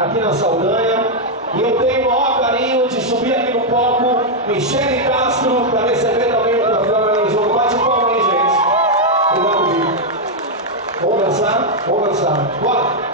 aqui na Saldanha. E eu tenho o maior carinho de subir aqui no palco Michele Castro para receber também o troféu Melanzão. Bate palma aí, gente. Obrigado, Vitor. Vamos dançar? Vamos dançar. Bora!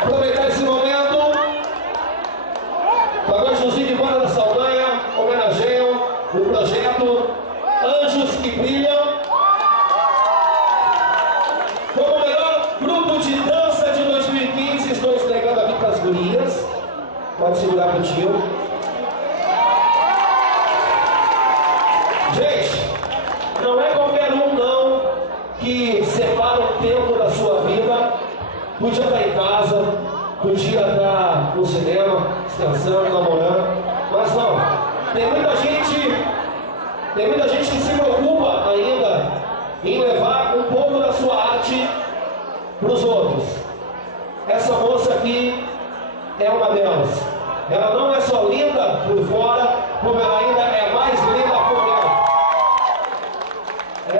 Aproveitar esse momento, Pagode Music e Banda da Saldanha homenageiam o projeto Anjos que Brilham como o melhor grupo de dança de 2015. Estou entregando aqui para as gurias. Pode segurar pro tio. Gente, não é qualquer um não que separa um tempo da sua vida. Podia estar em casa, podia estar no cinema, descansando, namorando, mas não. Tem muita gente que se preocupa ainda em levar um pouco da sua arte para os outros. Essa moça aqui é uma delas. Ela não é só linda por fora, como ela ainda é mais linda por dentro.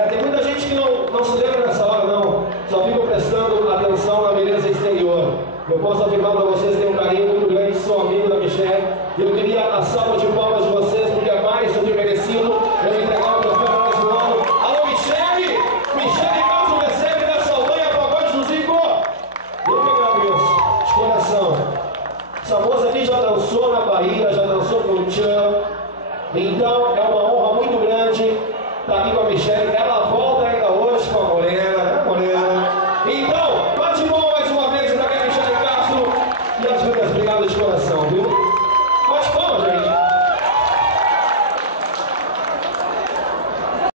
Tem muita gente que não se lembra nessa hora, não. Só fica prestando atenção na beleza exterior. Eu posso afirmar para vocês que tenho um carinho muito grande, sou amigo da Michele. E eu queria a salva de palmas de vocês, porque é mais do que merecido eu entregar o troféu mais do ano. Alô, Michele! Michele Castro recebe da Saldanha Pagode do Zico. Eu que agradeço, de coração. Essa moça aqui já dançou na Bahia, já dançou com o Tchan. Então é uma honra muito grande estar aqui com a Michele. Ela